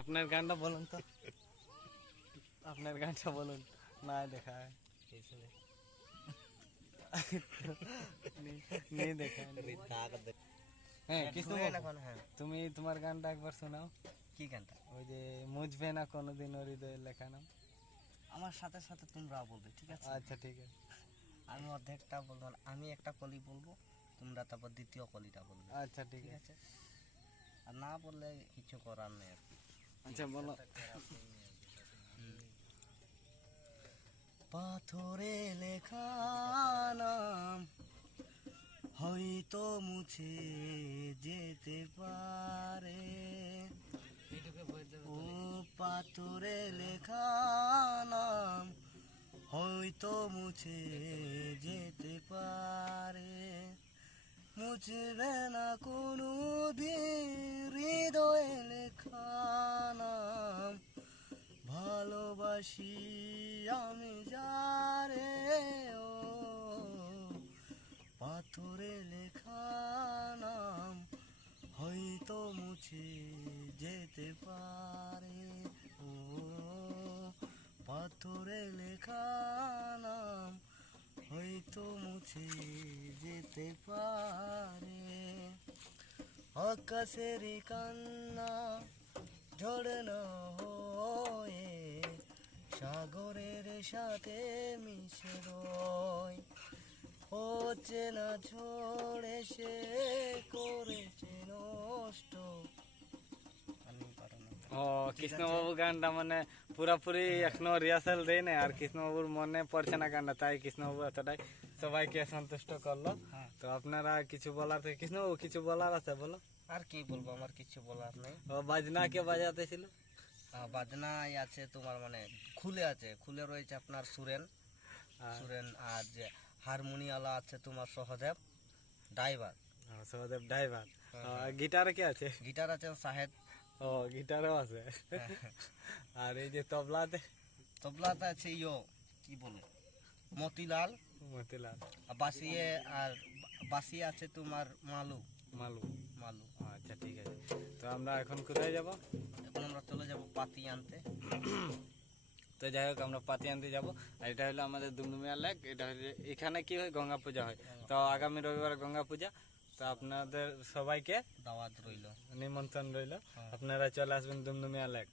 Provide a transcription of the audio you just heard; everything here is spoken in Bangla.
আপনার গানটা বলুন তো, আপনার গানটা বলুন। না দেখা है नहीं देखा है। হ্যাঁ কিছু তুমি তোমার গানটা একবার শোনাও। কি গানটা? ওই যে মুঝবে না কোনোদিন হৃদয়ে লেখা নাম। আমার সাথে সাথে তোমরা বলবে, ঠিক আছে? আচ্ছা ঠিক আছে। আমি অর্ধেকটা বলবো, আমি একটা কলি বলবো, তোমরা তারপর দ্বিতীয় কলিটা বলবে। আচ্ছা ঠিক ঠিক আছে। আছে? আর না বললে কিছু করার নেই আর কি। আচ্ছা বলো। পাথরে লেখা নাম হয়তো মুছে যেতে পারে, ও পাথরে লেখা নাম হয়তো মুছে যেতে পারে, মুছবে না কোনো দিন হৃদয়ে লেখা নাম, ভালোবাসি আমি যারে, ও পাথরে লেখা নাম হয়তো মুছে যেতে পারে, ও পাথরে লেখা নাম হয়তো মুছে যেতে পারে, আকাশের কান্না ঝড় না হয়ে সাগরের সাথে মিশে রয়, ও চেনা ঝড় এসে করেছে নষ্ট। ও কৃষ্ণবাবু গানটা মানে পুরাপুরি এখনো রিহার্সাল দেয় না, আর কৃষ্ণবাবুর মনে পড়ছে না গানটা, তাই কৃষ্ণবাবু এতটাই সবাইকে সন্তুষ্ট করলো। তো আপনারা কিছু বলার থেকে, কৃষ্ণবাবু কিছু বলার আছে বলো। আর কি বলবো, আমার কিছু বলার নেই। ও বাজনা কে বাজাতে ছিল? বাজনায় আছে তোমার মানে খুলে আছে, খুলে রয়েছে আপনার সুরেন, আর যে হারমোনিয়ালা আছে তোমার সহদেব ড্রাইভার। সহদেব ড্রাইভার। গিটারে কে আছে? গিটার আছে সাহেদ। ও গিটারও আছে। আর এই যে তবলাতে? তবলাতে আছে কি বলে মতিলাল। মতিলাল। আর বাসিয়ে আছে তোমার মালু। মালু। মালু। আচ্ছা ঠিক আছে। তো আমরা এখন কোথায় যাব? এখন আমরা চলে যাব পাতি আনতে। তো যাই হোক আমরা পাতি আনতে যাবো। আর এটা হলো আমাদের দুমদুমিয়া লেক। এটা হলো এখানে কি হয়, গঙ্গা পূজা হয়। তো আগামী রবিবার গঙ্গা পূজা, তো আপনাদের সবাইকে দাওয়াত রইল, নিমন্ত্রণ রইল। আপনারা চলে আসবেন দুমদুমিয়া লেক।